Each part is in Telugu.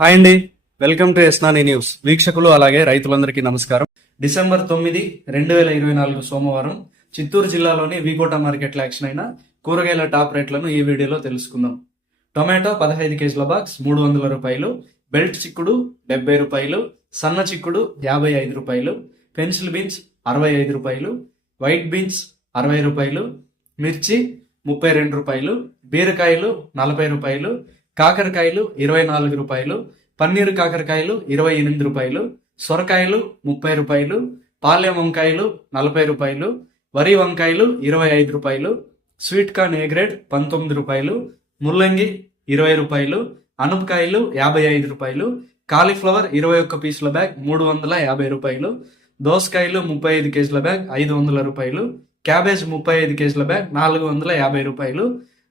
హాయ్ అండి. వెల్కమ్ టు ఎస్నాని న్యూస్. వీక్షకులు అలాగే రైతులందరికీ నమస్కారం. డిసెంబర్ తొమ్మిది రెండు వేల ఇరవై నాలుగు సోమవారం చిత్తూరు జిల్లాలోని వీకోట మార్కెట్లో యాక్షన్ అయిన కూరగాయల టాప్ రేట్లను ఈ వీడియోలో తెలుసుకుందాం. టొమాటో పదహైదు కేజీల బాక్స్ మూడు వందల రూపాయలు. బెల్ట్ చిక్కుడు డెబ్బై రూపాయలు. సన్న చిక్కుడు యాభై ఐదు రూపాయలు. పెన్సిల్ బీన్స్ అరవై ఐదు రూపాయలు. వైట్ బీన్స్ అరవై రూపాయలు. మిర్చి ముప్పై రెండు రూపాయలు. బీరకాయలు నలభై రూపాయలు. కాకరకాయలు ఇరవై నాలుగు రూపాయలు పన్నీరు కాకరకాయలు ఇరవై ఎనిమిది రూపాయలు సొరకాయలు ముప్పై రూపాయలు పాలెం వంకాయలు నలభై రూపాయలు వరి వంకాయలు ఇరవై ఐదు రూపాయలు స్వీట్ కార్న్ ఏ గ్రేడ్ పంతొమ్మిది రూపాయలు ముల్లంగి ఇరవై రూపాయలు అనపకాయలు యాభై ఐదు రూపాయలు కాలీఫ్లవర్ ఇరవై ఒక్క పీసుల బ్యాగ్ మూడు వందల యాభై రూపాయలు దోసకాయలు ముప్పై ఐదు కేజీల బ్యాగ్ ఐదు వందల రూపాయలు క్యాబేజ్ ముప్పై ఐదు కేజీల బ్యాగ్ నాలుగు వందల యాభై రూపాయలు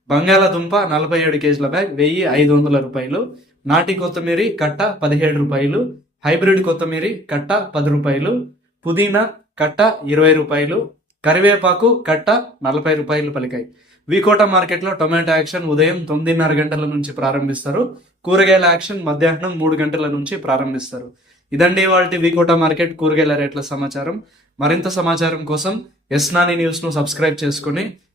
బంగాళాదుంప నలభై ఏడు కేజీల బ్యాగ్ వెయ్యి ఐదు వందల రూపాయలు. నాటి కొత్తిమీర కట్ట పదిహేడు రూపాయలు. హైబ్రిడ్ కొత్తిమీర కట్ట పది రూపాయలు. పుదీనా కట్ట ఇరవై రూపాయలు. కరివేపాకు కట్ట నలభై రూపాయలు పలికాయి. వికోట మార్కెట్లో టొమాటో యాక్షన్ ఉదయం తొమ్మిదిన్నర గంటల నుంచి ప్రారంభిస్తారు. కూరగాయల యాక్షన్ మధ్యాహ్నం మూడు గంటల నుంచి ప్రారంభిస్తారు. ఇదండి వాళ్ళ వికోట మార్కెట్ కూరగాయల రేట్ల సమాచారం. మరింత సమాచారం కోసం ఎస్నాని న్యూస్ను సబ్స్క్రైబ్ చేసుకుని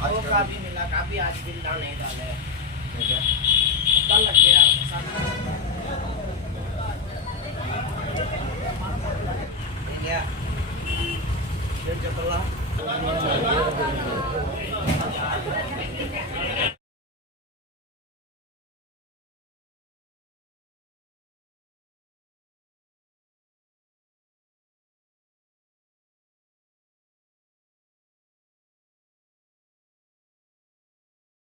वो काफ़ी मिला काफ़ी आज बिल्ला नहीं डाले कल लग गया ठीक है। फिर चपला